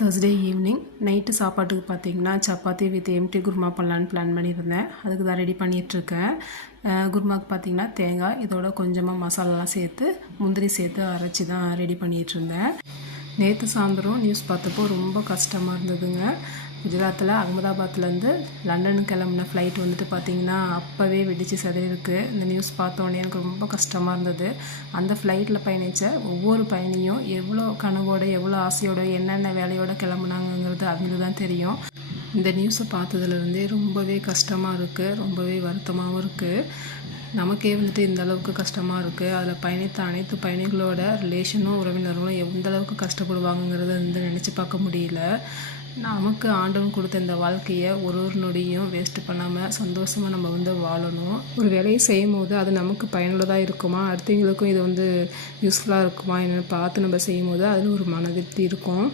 Thursday evening night சாப்பாட்டுக்கு பார்த்தீங்கன்னா chapati with empty kurma பண்ணலான்னு பிளான் பண்ணியிருந்தேன். அதுக்கு தான் ரெடி பண்ணிகிட்ருக்கேன். குருமாவுக்கு பார்த்தீங்கன்னா தேங்காய் இதோட கொஞ்சமாக மசாலாலாம் சேர்த்து முந்திரி சேர்த்து அரைச்சி தான் ரெடி பண்ணிகிட்ருந்தேன். நேற்று சாயந்தரம் நியூஸ் பார்த்தப்போ ரொம்ப கஷ்டமாக இருந்ததுங்க. குஜராத்தில் அகமதாபாத்லேருந்து லண்டனுக்கு கிளம்புன ஃப்ளைட் வந்துட்டு பார்த்திங்கன்னா அப்போவே வெடித்து சிதறிருக்கு. இந்த நியூஸ் பார்த்தோன்னே எனக்கு ரொம்ப கஷ்டமாக இருந்தது. அந்த ஃப்ளைட்டில் பயணித்த ஒவ்வொரு பயணியும் எவ்வளோ கனவோட எவ்வளோ ஆசையோட என்னென்ன வேலையோடு கிளம்புனாங்கங்கிறது அவங்களுக்கு தான் தெரியும். இந்த நியூஸை பார்த்ததுலேருந்தே ரொம்பவே கஷ்டமாக இருக்குது, ரொம்பவே வருத்தமாகவும் இருக்குது. நமக்கே வந்துட்டு இந்த அளவுக்கு கஷ்டமாக இருக்குது. அதில் பயணித்த அனைத்து பயணிகளோட ரிலேஷனும் உறவினர்களும் எந்த அளவுக்கு கஷ்டப்படுவாங்கங்கிறத வந்து நினச்சி பார்க்க முடியல. நமக்கு ஆண்டவன் கொடுத்த இந்த வாழ்க்கையை ஒரு நொடியும் வேஸ்ட்டு பண்ணாமல் சந்தோஷமாக நம்ம வந்து வாழணும். ஒரு வேலையை செய்யும் போது அது நமக்கு பயனுள்ளதாக இருக்குமா, அடுத்தவங்களுக்கும் இது வந்து யூஸ்ஃபுல்லாக இருக்குமா என்னென்னு பார்த்து நம்ம செய்யும் போது அதில் ஒரு மன திருப்தி இருக்கும்.